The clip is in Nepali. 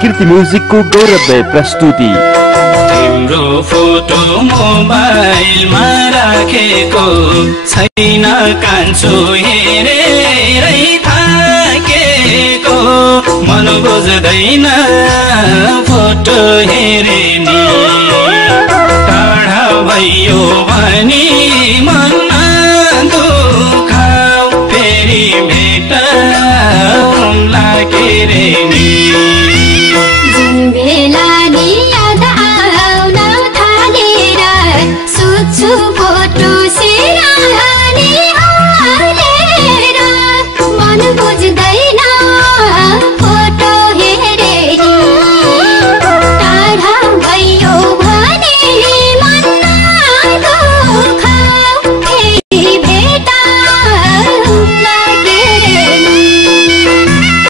कीर्ति म्युजिकको गौरवमय प्रस्तुति। तिम्रो फोटो मोबाइलमा राखेको छैन कान्छु हेरेरै थाकेको मन बुझ्दैन फोटो हेरे नि टाढा भयो भनी मनमा दुःख फेरि भेट लाग्यो रे नि